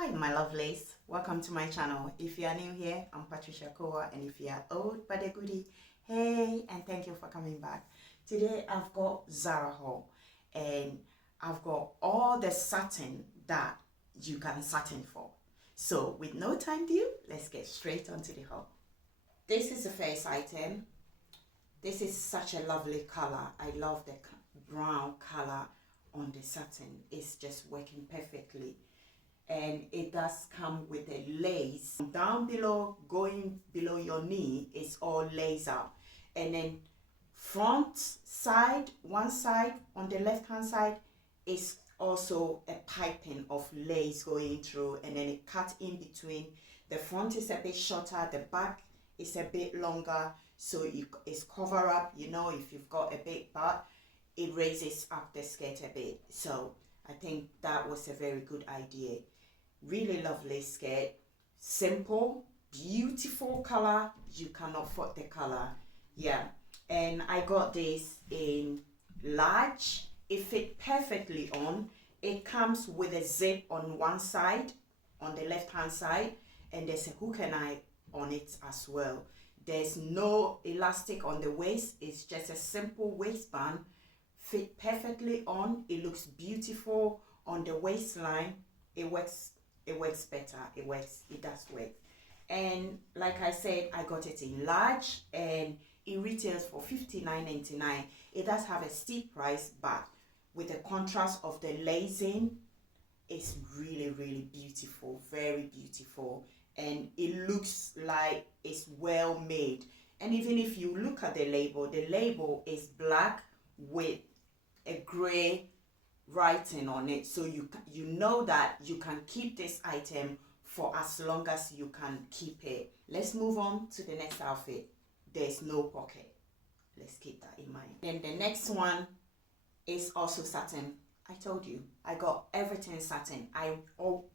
Hi my lovelies, welcome to my channel. If you are new here, I'm triciaakowuah, and if you are old but a goodie, hey, and thank you for coming back. Today I've got Zara haul, and I've got all the satin that you can satin for. So with no time due, let's get straight onto the haul. This is the first item. This is such a lovely color. I love the brown color on the satin. It's just working perfectly. And it does come with a lace down below, going below your knee is all lace out, and then front side, one side on the left hand side is also a piping of lace going through, and then it cut in between. The front is a bit shorter, the back is a bit longer, so it's cover up. You know, if you've got a big butt, it raises up the skirt a bit. So I think that was a very good idea. Really lovely skirt, simple, beautiful color. You cannot fault the color. Yeah, and I got this in large. It fit perfectly on. It comes with a zip on one side, on the left hand side, and there's a hook and eye on it as well. There's no elastic on the waist. It's just a simple waistband, fit perfectly on. It looks beautiful on the waistline. It works better. It does work. And like I said, I got it in large, and it retails for $59.99. It does have a steep price, but with the contrast of the lacing, it's really beautiful, very beautiful, and it looks like it's well made. And even if you look at the label is black with a gray writing on it, so you know that you can keep this item for as long as you can keep it. Let's move on to the next outfit. There's no pocket. Let's keep that in mind. Then the next one is also satin. I told you I got everything satin. I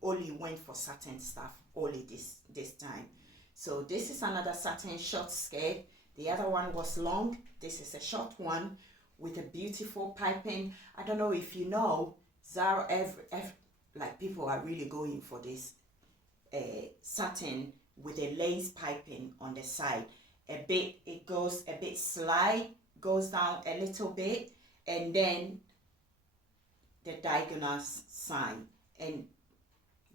only went for satin stuff only this time. So this is another satin short skirt. The other one was long. This is a short one with a beautiful piping. I don't know if you know, Zara, like people are really going for this satin with a lace piping on the side. It goes a bit slide, goes down a little bit, and then the diagonal side, and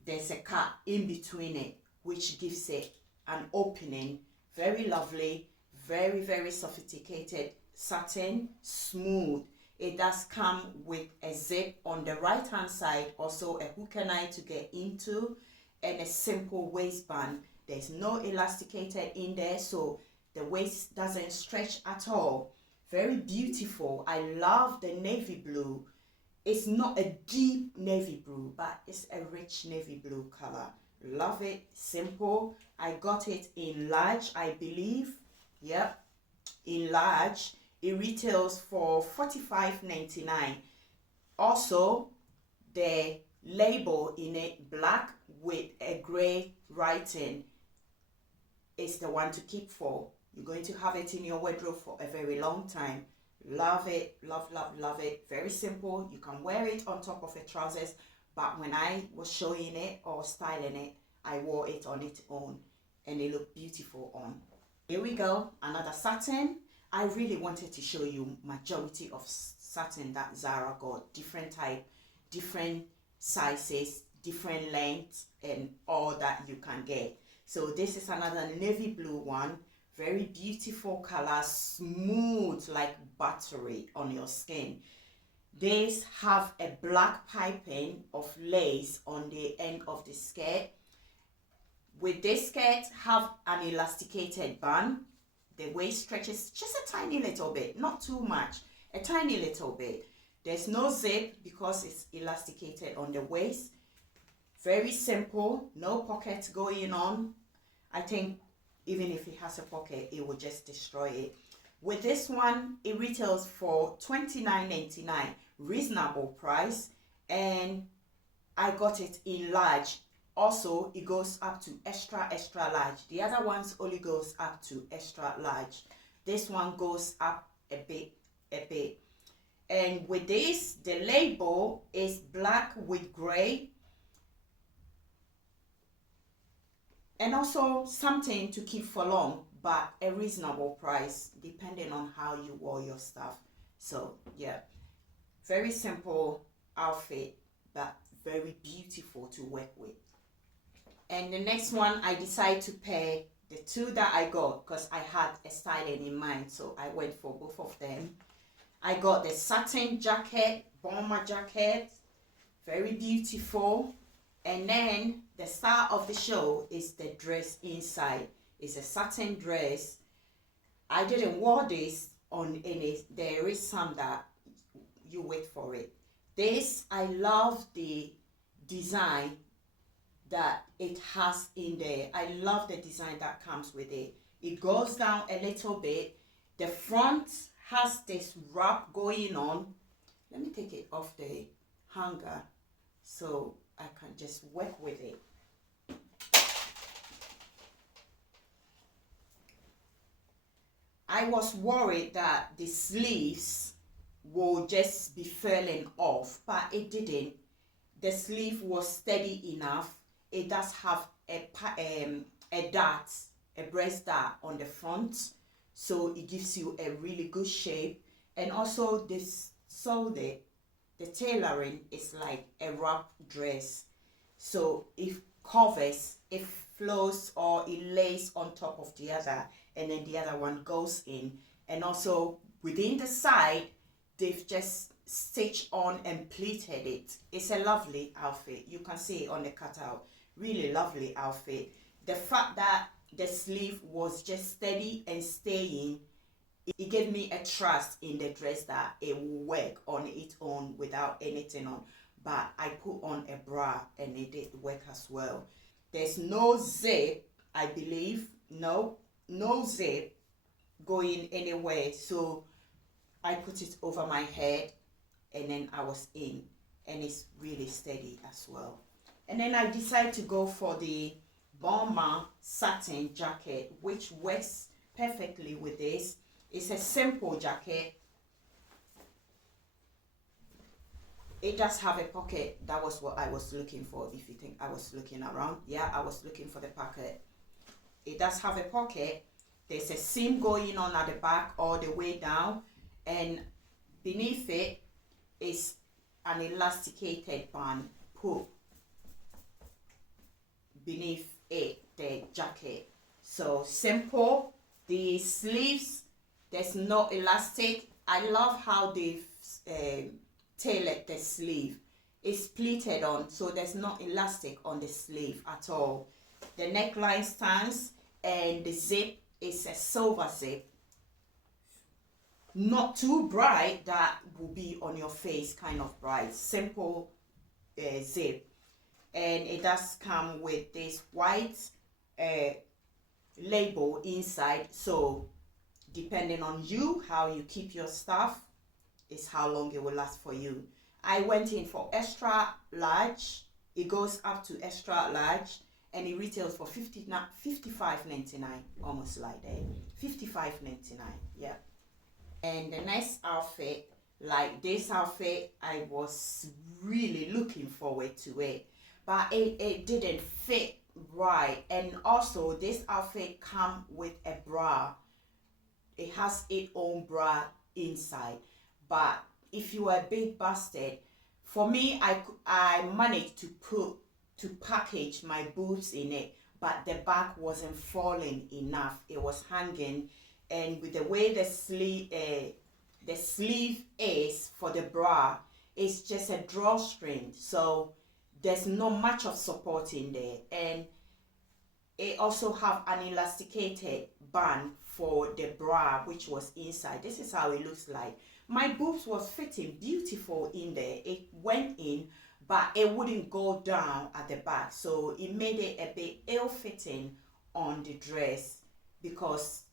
there's a cut in between it, which gives it an opening. Very lovely, very sophisticated satin, smooth. It does come with a zip on the right hand side, also a hook and eye to get into, and a simple waistband. There's no elasticated in there, so the waist doesn't stretch at all. Very beautiful. I love the navy blue. It's not a deep navy blue, but it's a rich navy blue color. Love it. Simple. I got it in large, I believe. Yep, in large. It retails for $45.99. Also, the label in it, black with a gray writing, is the one to keep for. You're going to have it in your wardrobe for a very long time. Love it. Love it. Very simple. You can wear it on top of your trousers, but when I was showing it or styling it, I wore it on its own, and it looked beautiful on. Here we go, another satin. I really wanted to show you majority of satin that Zara got, different type, different sizes, different lengths, and all that you can get. So this is another navy blue one. Very beautiful color, smooth like buttery on your skin. These have a black piping of lace on the end of the skirt. With this skirt, have an elasticated band. The waist stretches just a tiny little bit, not too much, a tiny little bit. There's no zip because it's elasticated on the waist. Very simple, no pocket going on. I think even if it has a pocket, it will just destroy it. With this one, it retails for $29.99, reasonable price, and I got it in large. Also, it goes up to extra large. The other ones only goes up to extra large. This one goes up a bit. And with this, the label is black with gray. and also something to keep for long, but a reasonable price depending on how you wore your stuff. So yeah, very simple outfit, but very beautiful to work with. And the next one, I decided to pair the two that I got because I had a styling in mind, so I went for both of them. I got the satin jacket, bomber jacket, very beautiful. And then the star of the show is the dress inside. It's a satin dress. I didn't wear this on any. There is some that you wait for it. This, I love the design that it has in there. I love the design that comes with it. It goes down a little bit. The front has this wrap going on. Let me take it off the hanger so I can just work with it. I was worried that the sleeves will just be falling off, but it didn't. The sleeve was steady enough. It does have a dart, a breast dart on the front, so it gives you a really good shape. And also this, so the tailoring is like a wrap dress, so it covers, it flows or it lays on top of the other, and then the other one goes in. And also within the side, they've just stitched on and pleated it. It's a lovely outfit. You can see it on the cutout. Really lovely outfit. The fact that the sleeve was just steady and staying, it gave me a trust in the dress that it will work on its own without anything on. But I put on a bra and it did work as well. There's no zip, I believe. No zip going anywhere. So I put it over my head and then I was in, and it's really steady as well. And then I decided to go for the bomber satin jacket, which works perfectly with this. It's a simple jacket. It does have a pocket. That was what I was looking for. If you think I was looking around, yeah, I was looking for the pocket. It does have a pocket. There's a seam going on at the back all the way down, and beneath it is an elasticated band put beneath it, the jacket. So simple. The sleeves, there's no elastic. I love how they've tailored the sleeve. It's pleated on, so there's no elastic on the sleeve at all. The neckline stands, and the zip is a silver zip. Not too bright that will be on your face, kind of bright. Simple zip. And it does come with this white label inside, so depending on you, how you keep your stuff is how long it will last for you. I went in for extra large. It goes up to extra large, and it retails for $55.99, almost like that. $55.99, yeah. And the next outfit, like this outfit, I was really looking forward to it, but it didn't fit right. And also this outfit comes with a bra. It has its own bra inside, but if you are a big bastard, for me, I managed to package my boobs in it, but the back wasn't falling enough. It was hanging, and with the way the sleeve is for the bra, it's just a drawstring, so there's not much of support in there. And it also have an elasticated band for the bra, which was inside. This is how it looks like. My boobs was fitting beautiful in there. It went in, but it wouldn't go down at the back, so it made it a bit ill-fitting on the dress because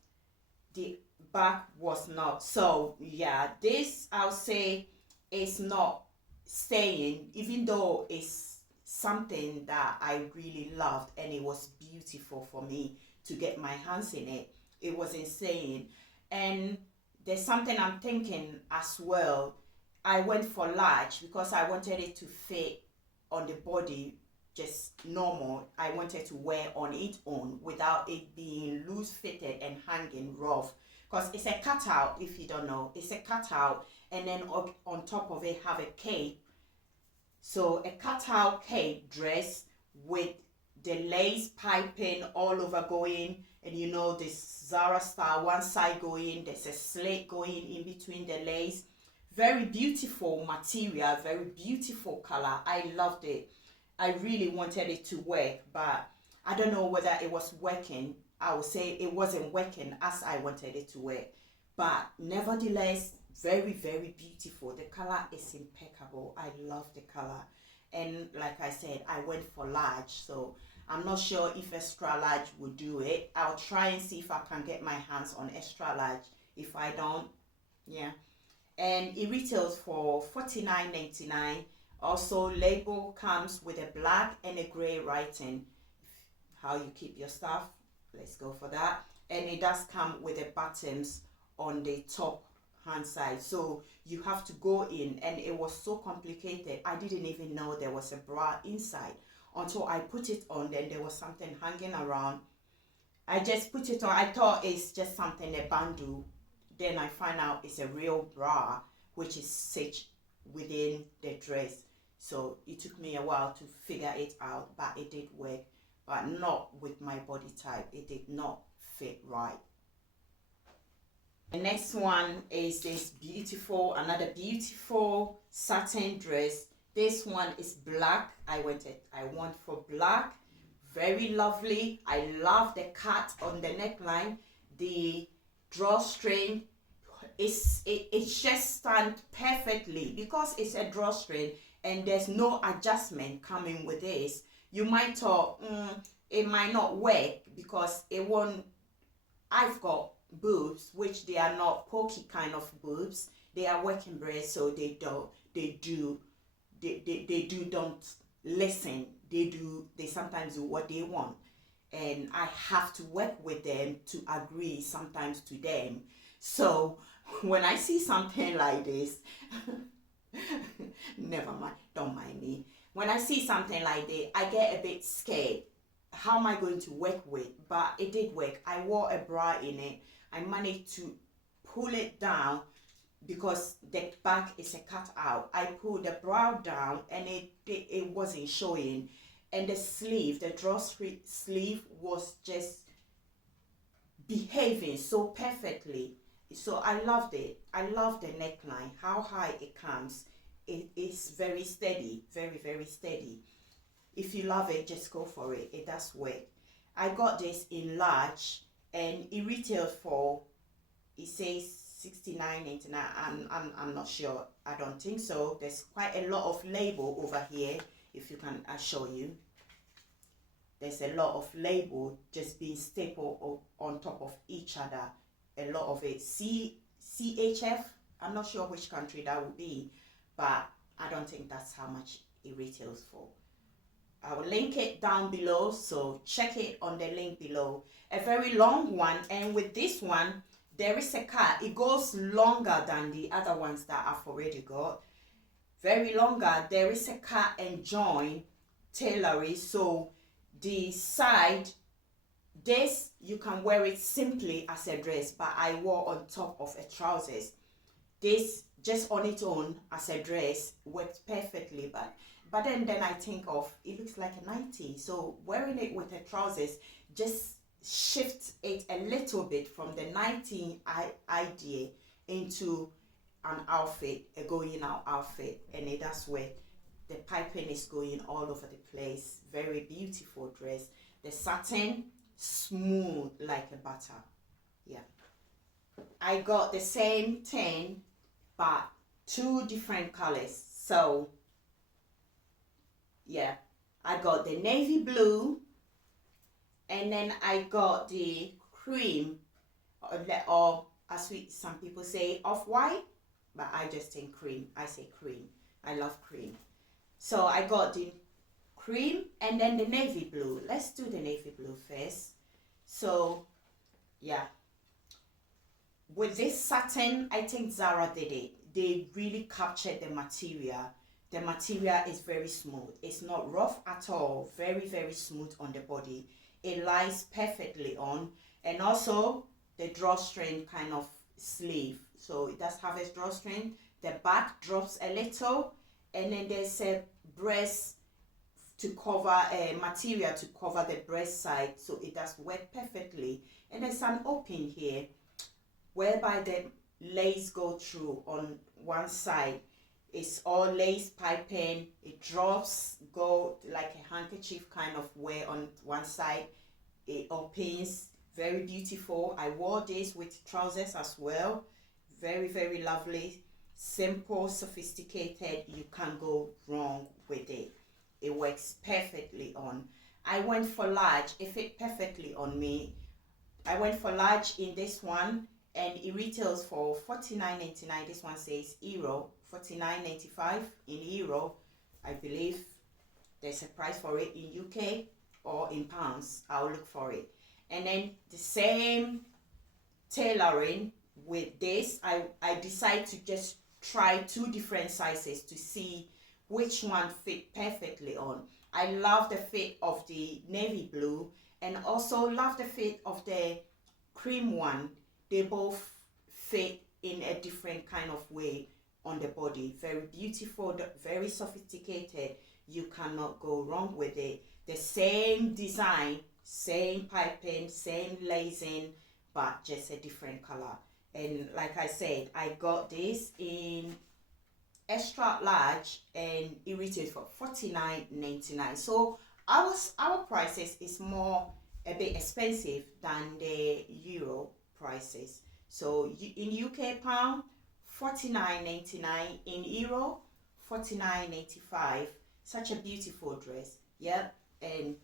the back was not. So yeah, this I'll say is not staying, even though it's something that I really loved and it was beautiful for me to get my hands in it. It wasn't staying. And there's something I'm thinking as well. I went for large because I wanted it to fit on the body just normal. I wanted to wear on its own without it being loose fitted and hanging rough, because it's a cutout. If you don't know, it's a cutout, and then on top of it have a cape. So a cutout cape dress with the lace piping all over going, and you know, this Zara style, one side going, there's a slit going in between the lace. Very beautiful material, very beautiful color. I loved it. I really wanted it to work, but I don't know whether it was working. I would say it wasn't working as I wanted it to work. But nevertheless, very, very beautiful. The color is impeccable. I love the color. And like I said, I went for large, so I'm not sure if extra large will do it. I'll try and see if I can get my hands on extra large. If I don't, yeah. And it retails for $49.99. Also, label comes with a black and a gray writing. How you keep your stuff, let's go for that. And it does come with the buttons on the top hand side, so you have to go in, and it was so complicated. I didn't even know there was a bra inside until I put it on. Then there was something hanging around. I just put it on. I thought it's just something, a bundle. Then I find out it's a real bra, which is stitched within the dress. So it took me a while to figure it out, but it did work, but not with my body type. It did not fit right. The next one is this another beautiful satin dress. This one is black. I want for black. Very lovely. I love the cut on the neckline. The drawstring, it just stands perfectly because it's a drawstring and there's no adjustment coming with this. You might thought it might not work because it won't. I've got boobs which they are not pokey kind of boobs. They are working breasts, so they don't listen. They sometimes do what they want, and I have to work with them to agree sometimes to them. So when I see something like this, never mind, don't mind me. When I see something like this, I get a bit scared. How am I going to work with? But it did work. I wore a bra in it. I managed to pull it down because the back is a cutout. I pulled the bra down and it wasn't showing. And the sleeve, the drawstring sleeve, was just behaving so perfectly. So I loved it. I love the neckline, how high it comes. It is very steady, very, very steady. If you love it, just go for it. It does work. I got this in large and it retailed for, it says $69.99. I'm not sure. I don't think so. There's quite a lot of label over here. If you can, I'll show you. There's a lot of label just being stapled on top of each other. A lot of it. CHF. I'm not sure which country that would be, but I don't think that's how much it retails for. I will link it down below, so check it on the link below. A very long one, and with this one, there is a cut. It goes longer than the other ones that I've already got. Very longer. There is a cut and join tailoring, so the side, this you can wear it simply as a dress, but I wore on top of a trousers. This just on its own as a dress worked perfectly, but then I think of it looks like a 90, so wearing it with the trousers just shifts it a little bit from the 90 idea into an outfit, a going out outfit, and it does work. The piping is going all over the place. Very beautiful dress. The satin, smooth like a butter. Yeah. I got the same thing, but two different colors. So, yeah. I got the navy blue, and then I got the cream, or as some people say, off-white, but I just think cream. I say cream. I love cream. So I got the cream and then the navy blue. Let's do the navy blue first. So, yeah. With this satin, I think Zara did it. They really captured the material. the material is very smooth. It's not rough at all. Very, very smooth on the body. It lies perfectly on. And also the drawstring kind of sleeve. So it does have a drawstring. The back drops a little. And then there's a breast to cover a material to cover the breast side. So it does work perfectly. And there's an open here whereby the lace go through on one side. It's all lace piping. It drops, go like a handkerchief kind of way on one side. It opens, very beautiful. I wore this with trousers as well. Very, very lovely, simple, sophisticated. You can't go wrong with it. It works perfectly on. I went for large. It fit perfectly on me. I went for large in this one, and it retails for $49.99. This one says euro, $49.95 in euro. I believe there's a price for it in UK or in pounds. I'll look for it. And then the same tailoring with this. I decide to just try 2 different sizes to see which one fit perfectly on. I love the fit of the navy blue and also love the fit of the cream one. They both fit in a different kind of way on the body. Very beautiful, very sophisticated. You cannot go wrong with it. The same design, same piping, same lacing, but just a different color. And like I said, I got this in extra large and it retails for $49.99. So our prices is more a bit expensive than the euro prices. So in UK pound, $49.99, in euro, $49.85. Such a beautiful dress. Yep, and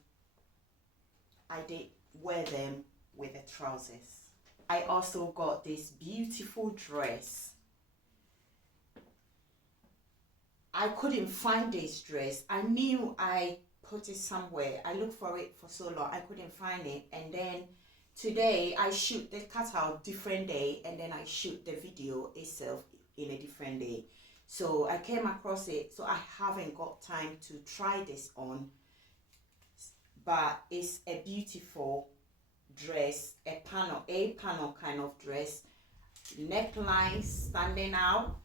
I did wear them with the trousers. I also got this beautiful dress. I couldn't find this dress. I knew I put it somewhere. I looked for it for so long. I couldn't find it. And then today I shoot the cutout different day, and then I shoot the video itself in a different day. So I came across it. So I haven't got time to try this on. But it's a beautiful dress, a panel kind of dress. Neckline standing out.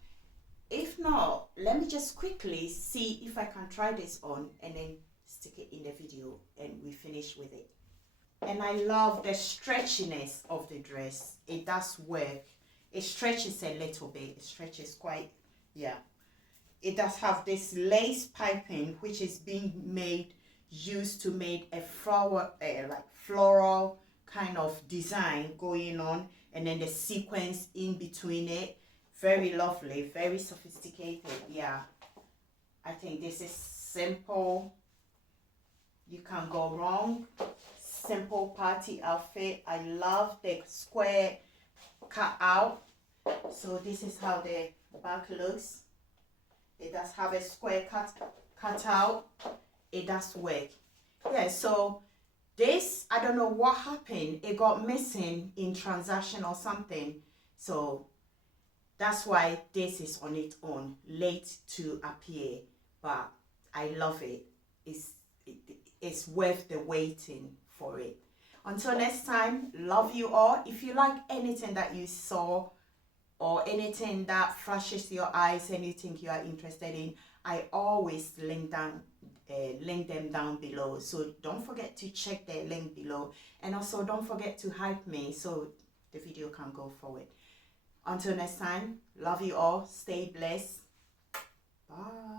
If not, let me just quickly see if I can try this on and then stick it in the video and we finish with it. And I love the stretchiness of the dress. It does work. It stretches a little bit. It stretches quite, yeah. It does have this lace piping which is being used to make a flower, like floral kind of design going on, and then the sequence in between it. Very lovely, very sophisticated. Yeah, I think this is simple. You can't go wrong. Simple party outfit. I love the square cut out. So this is how the back looks. It does have a square cut out. It does work. Yeah, so this, I don't know what happened. It got missing in transaction or something. So that's why this is on its own, late to appear. But I love it. It's worth the waiting for it. Until next time, love you all. If you like anything that you saw or anything that flashes your eyes and you think you are interested in, I always link them down below. So don't forget to check the link below. And also don't forget to hype me so the video can go forward. Until next time, love you all. Stay blessed. Bye.